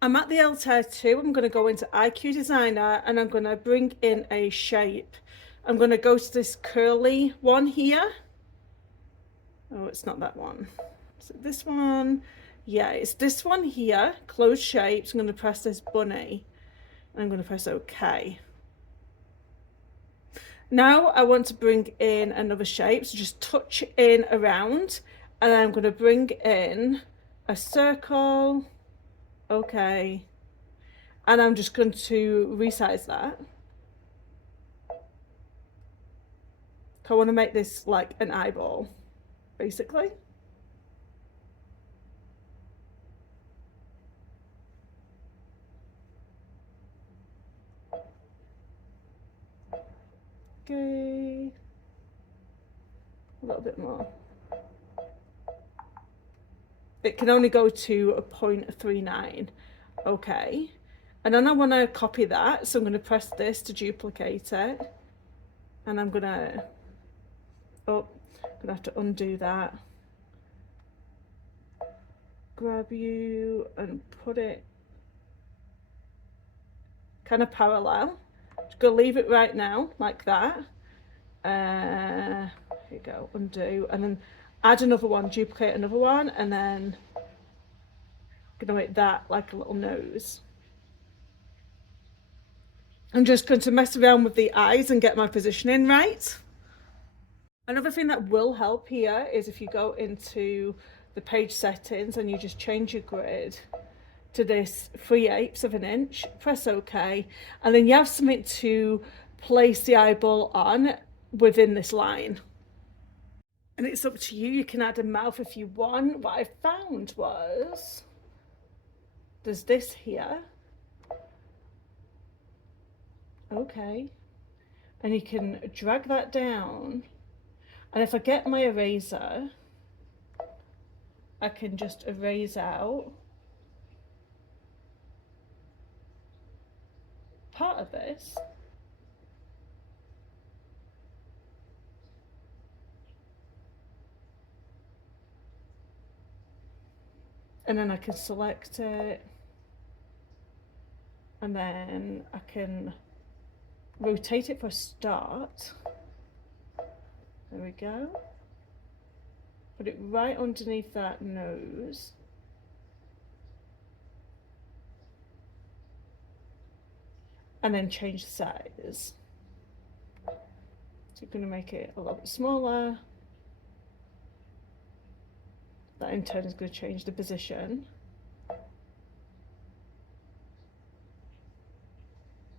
I'm at the Altair 2. I'm going to go into IQ Designer and I'm going to bring in a shape. I'm going to go to this curly one here. Oh, it's not that one. Is it this one? Yeah, it's this one here, closed shapes. I'm going to press this bunny and I'm going to press OK. Now I want to bring in another shape, so just touch in around, and I'm going to bring in a circle. Okay. And I'm just going to resize that. I want to make this like an eyeball, basically. Okay. A little bit more. It can only go to a 0.39. Okay. And then I want to copy that, so I'm going to press this to duplicate it. And I'm going to, oh, I'm going to have to undo that. Grab you and put it kind of parallel. Just gonna leave it right now like that. Here you go, undo, and then add another one, duplicate another one, and then I'm gonna make that like a little nose. I'm just going to mess around with the eyes and get my positioning right. Another thing that will help here is if you go into the page settings and you just change your grid to this 3/8 of an inch, press OK, and then you have something to place the eyeball on within this line. And it's up to you, you can add a mouth if you want. What I found was there's this here. Okay. And you can drag that down. And if I get my eraser, I can just erase out part of this. And then I can select it. And then I can rotate it for a start. There we go. Put it right underneath that nose. And then change the size. So I'm going to make it a little bit smaller. That in turn is going to change the position.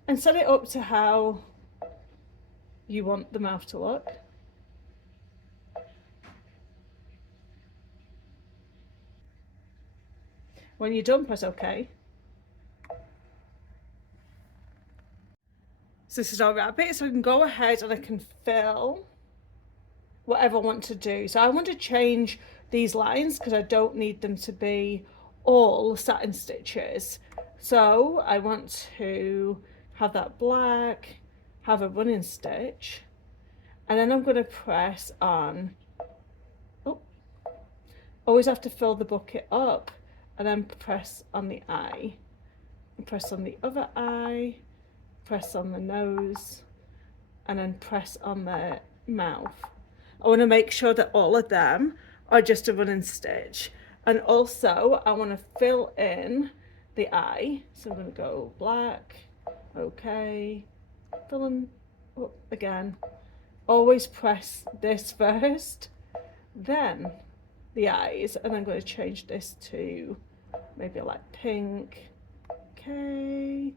And set it up to how you want the mouth to look. When you're done, press OK. So this is our rabbit, so I can go ahead and I can fill whatever I want to do. So I want to change these lines because I don't need them to be all satin stitches. So I want to have that black, have a running stitch, and then I'm going to press on, oh, always have to fill the bucket up, and then press on the eye, and press on the other eye, press on the nose, and then press on the mouth. I want to make sure that all of them are just a running stitch. And also I want to fill in the eye. So I'm going to go black, okay, fill in up again. Always press this first, then the eyes, and I'm going to change this to maybe like pink. Okay,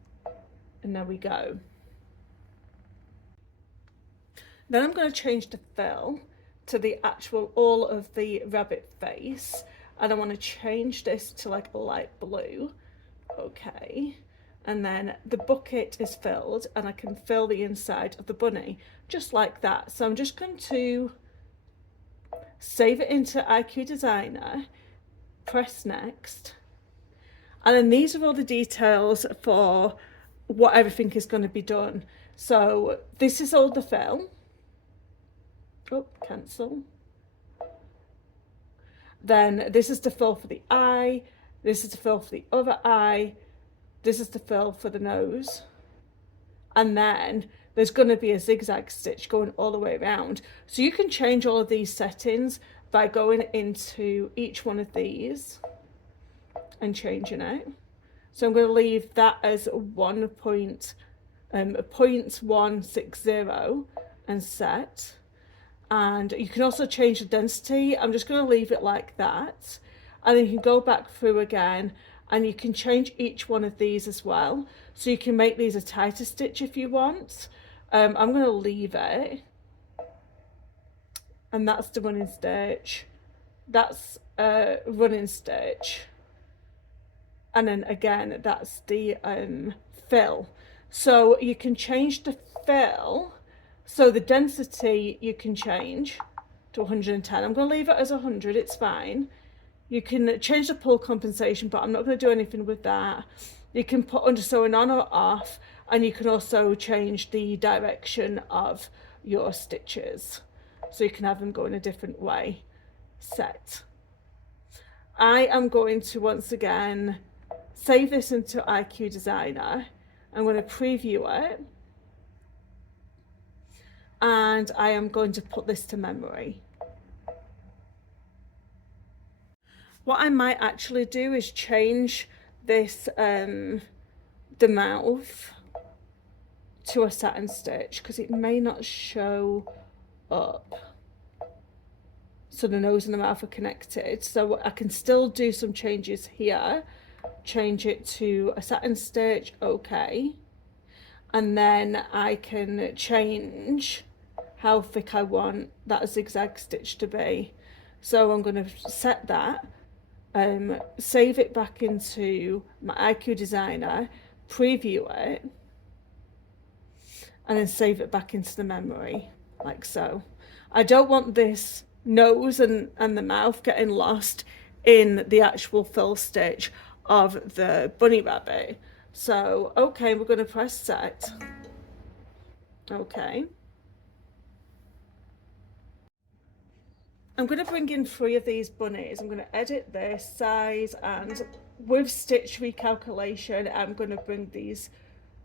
and there we go. Then I'm going to change the fill to the actual all of the rabbit face, and I want to change this to like a light blue. Okay, and then the bucket is filled and I can fill the inside of the bunny just like that. So I'm just going to save it into IQ Designer, press next, and then these are all the details for what everything is going to be done. So this is all the fill. Oh, cancel. Then this is the fill for the eye, this is the fill for the other eye, this is the fill for the nose, and then there's going to be a zigzag stitch going all the way around. So you can change all of these settings by going into each one of these and changing it. So I'm going to leave that as 0.160 and set. And you can also change the density. I'm just going to leave it like that. And then you can go back through again and you can change each one of these as well. So you can make these a tighter stitch if you want. I'm going to leave it. And that's the running stitch. That's a running stitch. And then again, that's the fill. So you can change the fill. So the density you can change to 110. I'm going to leave it as 100, it's fine. You can change the pull compensation, but I'm not going to do anything with that. You can put under sewing on or off, and you can also change the direction of your stitches. So you can have them go in a different way. Set. I am going to once again save this into IQ Designer. I'm going to preview it. And I am going to put this to memory. What I might actually do is change this, the mouth to a satin stitch, because it may not show up. So the nose and the mouth are connected. So I can still do some changes here. Change it to a satin stitch, okay. And then I can change how thick I want that zigzag stitch to be. So I'm going to set that, save it back into my IQ Designer, preview it, and then save it back into the memory, like so. I don't want this nose and the mouth getting lost in the actual fill stitch of the bunny rabbit. So, okay, we're going to press set. Okay. I'm going to bring in 3 of these bunnies. I'm going to edit this size, and with stitch recalculation, I'm going to bring these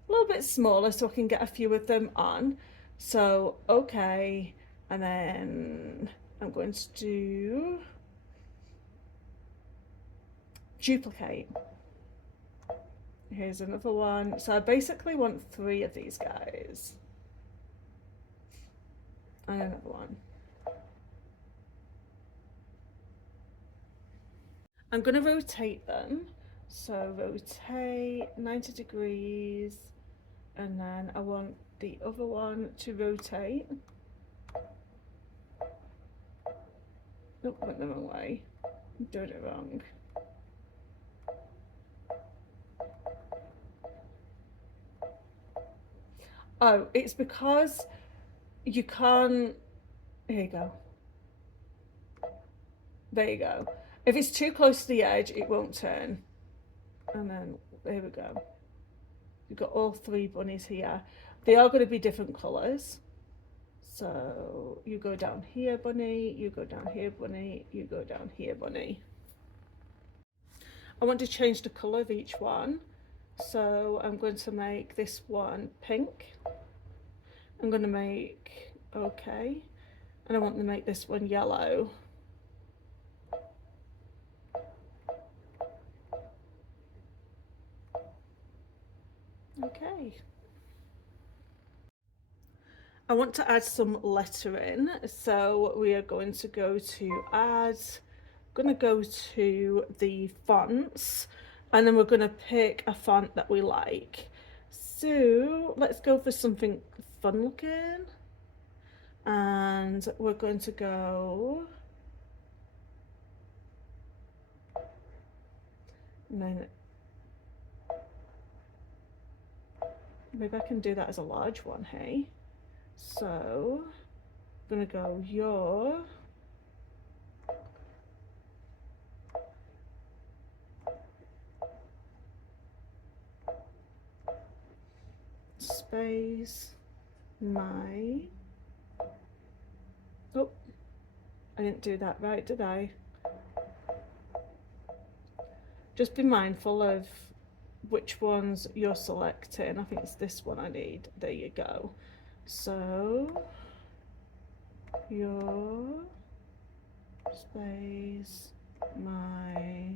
a little bit smaller so I can get a few of them on. So, okay, and then I'm going to do duplicate. Here's another one. So I basically want 3 of these guys. And another one. I'm going to rotate them. So rotate 90 degrees. And then I want the other one to rotate. Nope, went the wrong way. I'm doing it wrong. Oh, it's because you can't. Here you go. There you go. If it's too close to the edge, it won't turn. And then there we go. We've got all 3 bunnies here. They are going to be different colours. So you go down here, bunny, you go down here, bunny, you go down here, bunny. I want to change the colour of each one. So I'm going to make this one pink. I'm going to make, okay, and I want to make this one yellow. Okay. I want to add some lettering, so we are going to go to add, going to go to the fonts, and then we're going to pick a font that we like. So let's go for something fun looking, and we're going to go, and then maybe I can do that as a large one, hey? So I'm going to go your space my, oh, I didn't do that right, did I? Just be mindful of which ones you're selecting. I think it's this one I need. There you go. So your space, my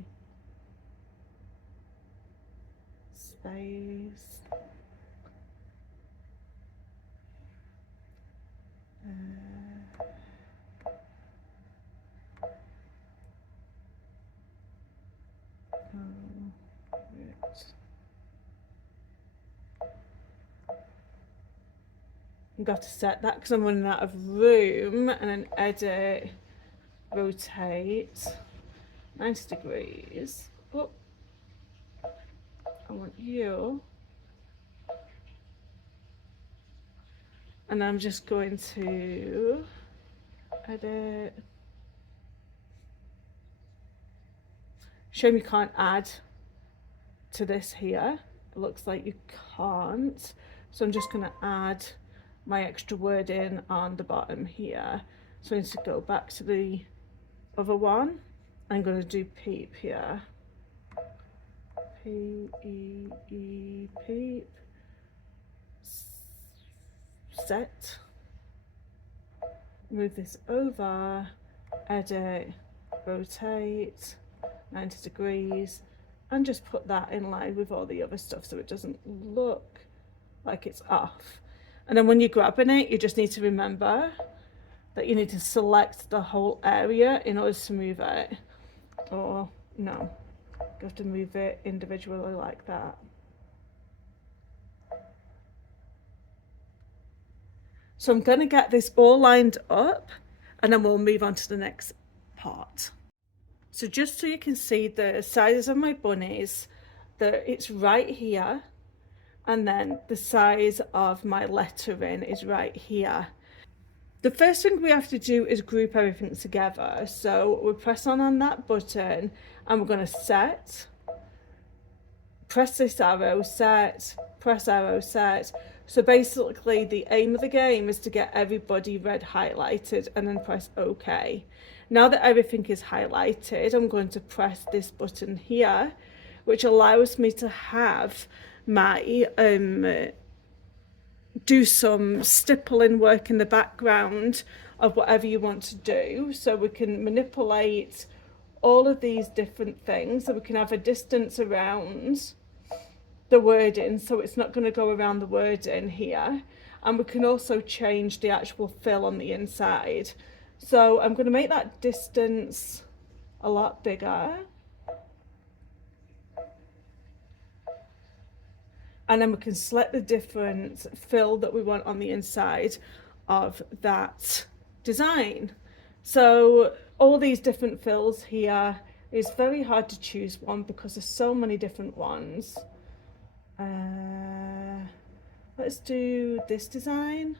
space, I've got to set that because I'm running out of room, and then edit, rotate 90 degrees. Oh, I want you. And I'm just going to edit. Shame you can't add to this here. It looks like you can't. So I'm just going to add my extra word in on the bottom here. So I need to go back to the other one. I'm going to do peep here. P-E-E, peep. Set. Move this over. Edit. Rotate 90 degrees. And just put that in line with all the other stuff so it doesn't look like it's off. And then when you're grabbing it, you just need to remember that you need to select the whole area in order to move it. Or no, you have to move it individually like that. So I'm going to get this all lined up and then we'll move on to the next part. So just so you can see the sizes of my bunnies, it's right here, and then the size of my lettering is right here. The first thing we have to do is group everything together. So we press on that button and we're going to set, press this arrow, set, press arrow, set. So basically the aim of the game is to get everybody red highlighted and then press OK. Now that everything is highlighted, I'm going to press this button here, which allows me to have my do some stippling work in the background of whatever you want to do. So we can manipulate all of these different things, so we can have a distance around the wording so it's not going to go around the wording here, and we can also change the actual fill on the inside. So I'm going to make that distance a lot bigger, and then we can select the different fill that we want on the inside of that design. So all these different fills here, is very hard to choose one because there's so many different ones. Let's do this design.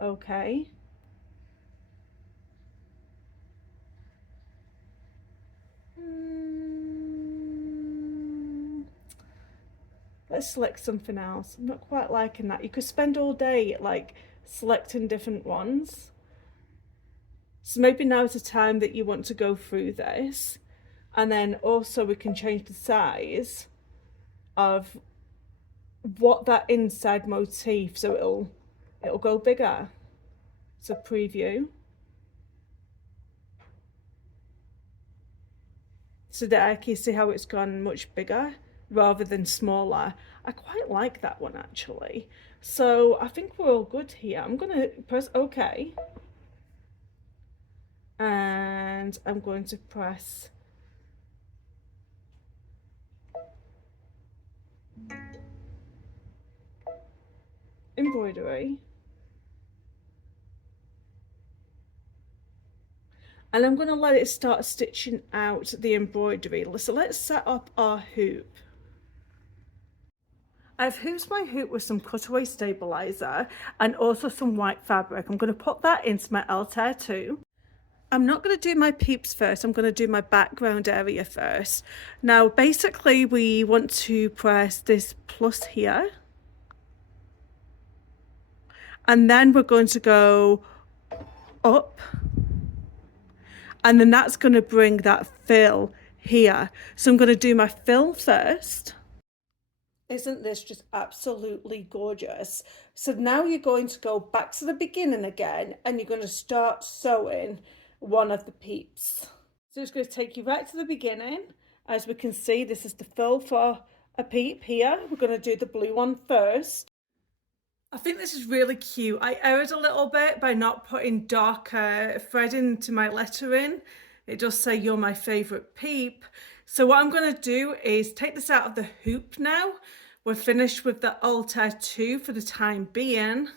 Okay. Let's select something else. I'm not quite liking that. You could spend all day like selecting different ones. So maybe now's the time that you want to go through this, and then also we can change the size of what that inside motif, so it'll go bigger. So preview. So there, can you see how it's gone much bigger rather than smaller? I quite like that one actually. So I think we're all good here. I'm going to press OK. And I'm going to press embroidery. And I'm going to let it start stitching out the embroidery. So let's set up our hoop. I've hooped my hoop with some cutaway stabilizer and also some white fabric. I'm going to put that into my Altair too. I'm not going to do my peeps first. I'm going to do my background area first. Now, basically, we want to press this plus here. And then we're going to go up. And then that's going to bring that fill here. So I'm going to do my fill first. Isn't this just absolutely gorgeous? So now you're going to go back to the beginning again and you're going to start sewing one of the peeps. So it's going to take you right to the beginning. As we can see, this is the fill for a peep here. We're going to do the blue one first. I think this is really cute. I erred a little bit by not putting darker thread into my lettering. It does say you're my favourite peep. So what I'm going to do is take this out of the hoop now. We're finished with the Altair 2 for the time being.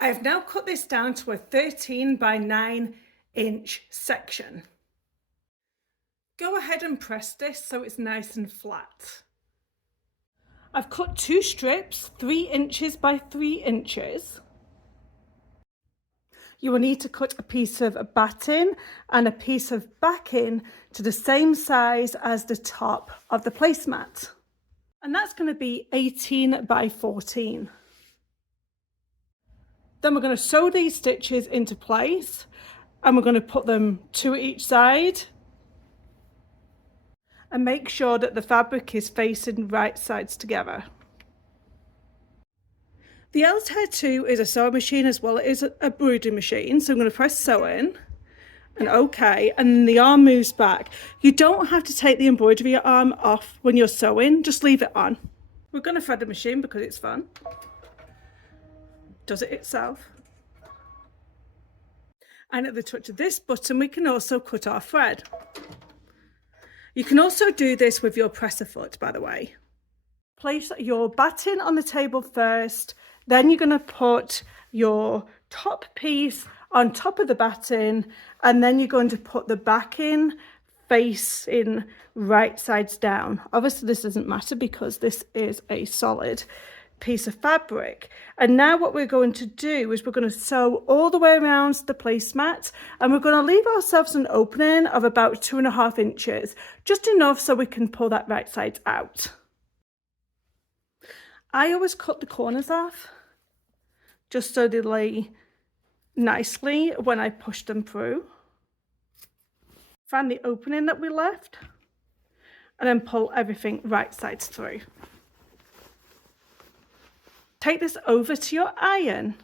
I have now cut this down to a 13 by 9 inch section. Go ahead and press this so it's nice and flat. I've cut 2 strips, 3 inches by 3 inches. You will need to cut a piece of batting and a piece of backing to the same size as the top of the placemat. And that's going to be 18 by 14. Then we're going to sew these stitches into place and we're going to put them 2 at each side. And make sure that the fabric is facing right sides together. The Altair 2 is a sewing machine as well as a embroidery machine, so I'm going to press sew in and OK, and the arm moves back. You don't have to take the embroidery arm off when you're sewing, just leave it on. We're going to thread the machine because it's fun. Does it itself. And at the touch of this button we can also cut our thread. You can also do this with your presser foot, by the way. Place your batting on the table first, then you're going to put your top piece on top of the batting, and then you're going to put the backing facing right sides down. Obviously this doesn't matter because this is a solid piece of fabric. And now what we're going to do is we're going to sew all the way around the placemat, and we're going to leave ourselves an opening of about 2.5 inches, just enough so we can pull that right side out. I always cut the corners off just so they lay nicely when I push them through. Find the opening that we left and then pull everything right sides through. Take this over to your iron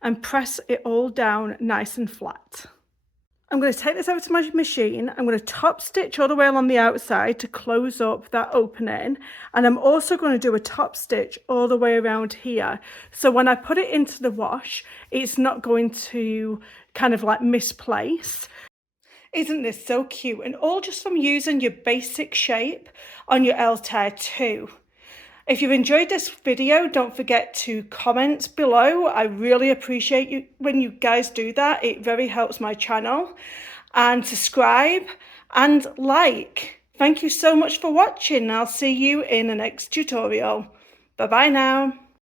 and press it all down nice and flat. I'm going to take this over to my machine. I'm going to top stitch all the way along the outside to close up that opening, and I'm also going to do a top stitch all the way around here, so when I put it into the wash it's not going to kind of like misplace. Isn't this so cute? And all just from using your basic shape on your Altair 2. If you've enjoyed this video, don't forget to comment below. I really appreciate you when you guys do that. It very helps my channel. And subscribe and like. Thank you so much for watching. I'll see you in the next tutorial. Bye bye now.